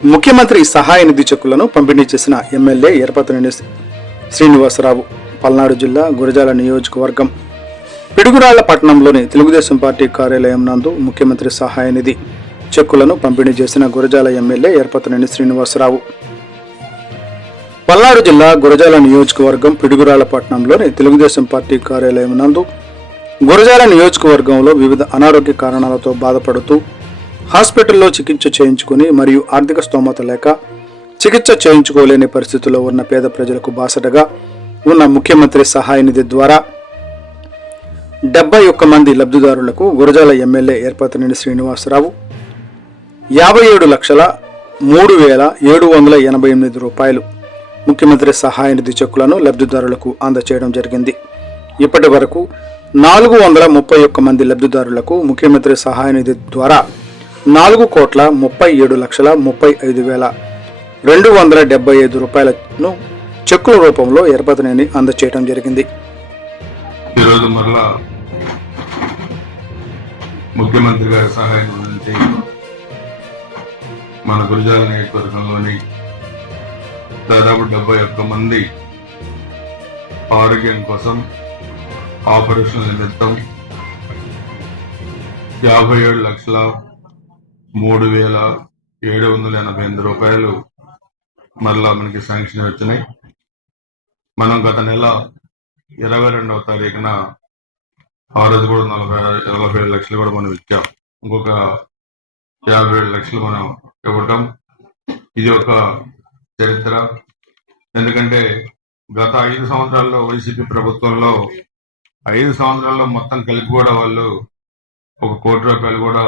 ముఖ్యమంత్రి సహాయ నిధి చెక్కులను పంపిణీ చేసిన ఎమ్మెల్యే ఎర్పతనేని శ్రీనివాసరావు. పల్నాడు జిల్లా గురజాల నియోజకవర్గం పిడుగురాళ్ల పట్టణంలోని తెలుగుదేశం పార్టీ కార్యాలయం నందు ముఖ్యమంత్రి సహాయ నిధి చెక్కులను పంపిణీ చేసిన గురజాల ఎమ్మెల్యే ఎర్పతనేని శ్రీనివాసరావు. పల్నాడు జిల్లా గురజాల నియోజకవర్గం పిడుగురాళ్ల పట్టణంలోని తెలుగుదేశం పార్టీ కార్యాలయం నందు గురజాల నియోజకవర్గంలో వివిధ అనారోగ్య కారణాలతో బాధపడుతూ హాస్పిటల్లో చికిత్స చేయించుకుని మరియు ఆర్థిక స్తోమత లేక చికిత్స చేయించుకోలేని పరిస్థితుల్లో ఉన్న పేద ప్రజలకు బాసటగా ఉన్న ముఖ్యమంత్రి సహాయ నిధి ద్వారా 71 మంది లబ్ధిదారులకు గురజాల ఎమ్మెల్యే ఎర్పతనేని శ్రీనివాసరావు 57,03,788 రూపాయలు ముఖ్యమంత్రి సహాయ నిధి చెక్కులను లబ్ధిదారులకు అందచేయడం జరిగింది. ఇప్పటి వరకు 431 మంది లబ్ధిదారులకు ముఖ్యమంత్రి సహాయ నిధి ద్వారా 4,37,35,275 రూపాయలను చెక్కుల రూపంలో ఎర్పతనేని అందచేయడం జరిగింది. ఈరోజు మరలా ముఖ్యమంత్రి గారి సహాయం నుంచి మన గురజాల నియోజకవర్గంలోని దాదాపు 71 మంది ఆరోగ్యం కోసం ఆపరేషన్ నిమిత్తం 57,03,788 రూపాయలు మరలా మనకి శాంక్షన్ వచ్చినాయి. మనం గత నెల 22వ తారీఖున ఆ రోజు కూడా 47 లక్షలు కూడా మనం ఇచ్చాం. ఇంకొక 57 లక్షలు మనం ఇవ్వటం ఇది ఒక చరిత్ర. ఎందుకంటే గత 5 సంవత్సరాల్లో వైసీపీ ప్రభుత్వంలో 5 సంవత్సరాల్లో మొత్తం కలిపి కూడా వాళ్ళు 1 కోటి రూపాయలు కూడా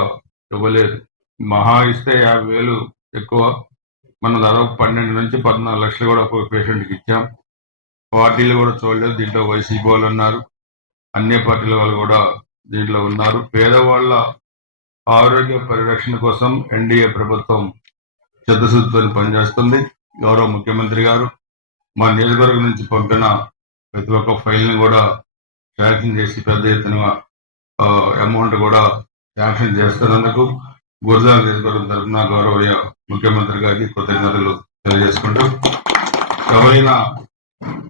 ఇవ్వలేదు. మహా ఇస్తే 50,000 ఎక్కువ. మనం దాదాపు 12 నుంచి 14 లక్షలు కూడా ఒక పేషెంట్కి ఇచ్చాం. పార్టీలు కూడా చూడలేదు. దీంట్లో వైసీపీ వాళ్ళు ఉన్నారు, అన్ని పార్టీల వాళ్ళు కూడా దీంట్లో ఉన్నారు. పేదవాళ్ల ఆరోగ్య పరిరక్షణ కోసం ఎన్డీఏ ప్రభుత్వం చిత్తశుద్ధితో పనిచేస్తుంది. గౌరవ ముఖ్యమంత్రి గారు మా నియోజకవర్గం నుంచి పంపిన ప్రతి ఒక్క ఫైల్ని కూడా శాంక్షన్ చేసి పెద్ద ఎత్తున అమౌంట్ కూడా శాంక్షన్ చేస్తున్నందుకు గురజాల నియోజకవర్గం తరఫున గౌరవ ముఖ్యమంత్రి గారికి కృతజ్ఞతలు తెలియజేసుకుంటూ, ఎవరైనా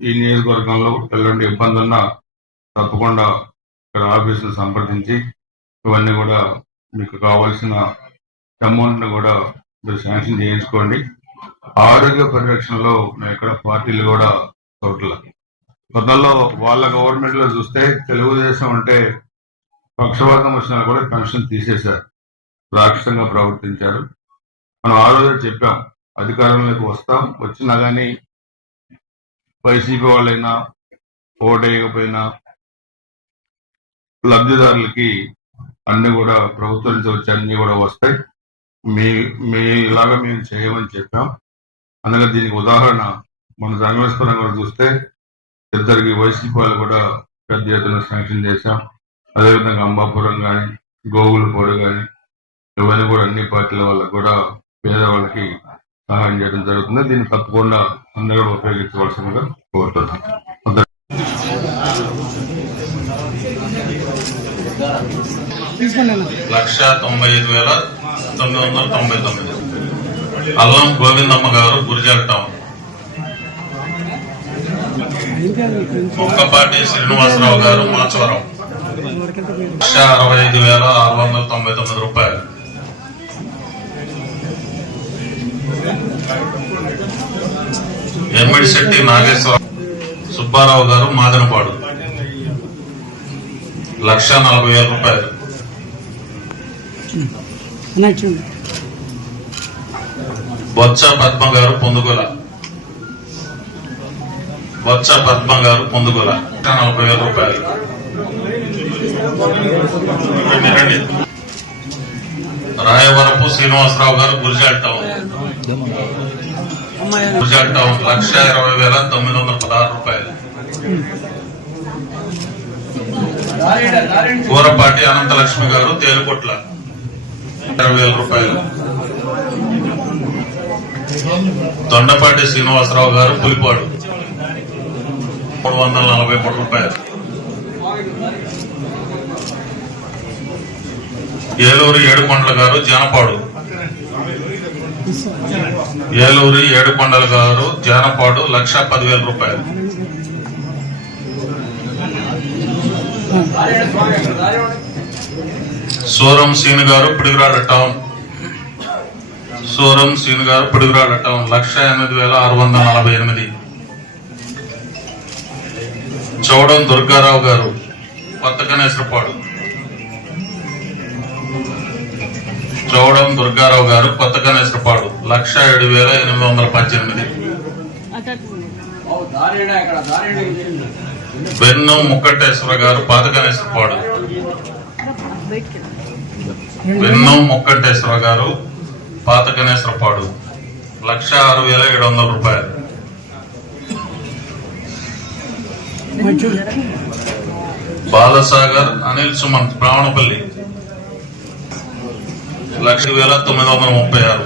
ఈ నియోజకవర్గంలో ఎలాంటి ఇబ్బంది ఉన్నా తప్పకుండా ఇక్కడ ఆఫీసును సంప్రదించి ఇవన్నీ కూడా మీకు కావాల్సిన అమౌంట్ను కూడా మీరు శాంక్షన్ చేయించుకోండి. ఆరోగ్య పరిరక్షణలో ఎక్కడ పార్టీలు కూడా చోట్ల గతంలో వాళ్ళ గవర్నమెంట్ లో చూస్తే తెలుగుదేశం అంటే పక్షవాతం వచ్చినా కూడా పెన్షన్ తీసేశారు, రాక్షసంగా ప్రవర్తించారు. మనం ఆ రోజే చెప్పాం, అధికారంలోకి వస్తాం, వచ్చినా కానీ వైసీపీ వాళ్ళైనా ఓటేయకపోయినా లబ్ధిదారులకి అన్ని కూడా ప్రభుత్వం నుంచి వచ్చి అన్ని కూడా వస్తాయి. మీలాగా మేము చేయమని చెప్పాం. అందుకే దీనికి ఉదాహరణ మన సంగమేశ్వరం కూడా చూస్తే 2 వైసీపీ వాళ్ళు కూడా పెద్ద ఎత్తున శాంక్షన్ చేశాం. అదేవిధంగా అంబాపురం కానీ గోగులపూడి కానీ ఇవన్నీ కూడా అన్ని పార్టీల వాళ్ళకు కూడా పేదవాళ్ళకి సహాయం చేయడం జరుగుతుంది. దీన్ని తప్పకుండా అందరూ కూడా ఉపయోగించవలసిందిగా కోరుతున్నాం. 1,95,999. అల్లం గోవిందమ్మ గారు, గురిజాల టౌన్. ఒక్కపాటి శ్రీనివాసరావు గారు, మాచవరం, 1,65,699 రూపాయలు. ఎమ్మిడిశెట్టి నాగేశ్వర సుబ్బారావు గారు, మాదనపాడు, 1,40,000 రూపాయలు. బొత్స పద్మ గారు, పొందుగోల, 40,000 రూపాయలు. రాయవరపు శ్రీనివాసరావు గారు, గురిజాల టౌన్, 1,20,916 రూపాయలు. కూరపాటి అనంతలక్ష్మి గారు, తేలుకొట్ల, 20,000 రూపాయలు. దొండపాటి శ్రీనివాసరావు గారు, పులిపాడు, 343 రూపాయలు. ఏలూరు ఏడుకొండల గారు, జానపాడు, ఏలూరి ఏడుకొండల గారు జానపాడు 1,10,000 రూపాయలు. సూరం సీను గారు పిడుగురాళ్ళ టౌన్ 1,08,648. చౌడం దుర్గారావు గారు కొత్త గణేశ్వరపాడు 1,07,818. బెన్ను ముక్కటేశ్వర గారు పాత గణేశ్వరపాడు 1,06,700 రూపాయలు. బాలసాగర్ అనిల్ సుమంత్ బ్రాహ్మణపల్లి 1,0936.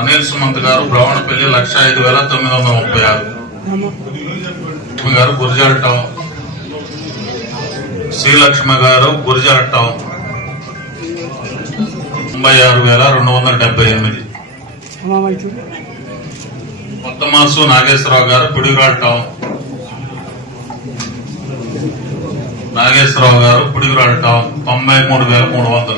అనిల్ సుమంత్ గారు బ్రాహ్మణపల్లి 1,05,936. లక్ష్మి గారు గురిజాల టౌన్, శ్రీలక్ష్మి గారు గురిజాల టౌన్ 96,278. కొత్తమాసు నాగేశ్వరరావు గారు పిడుగురాళ్ళ టౌన్ 93,300.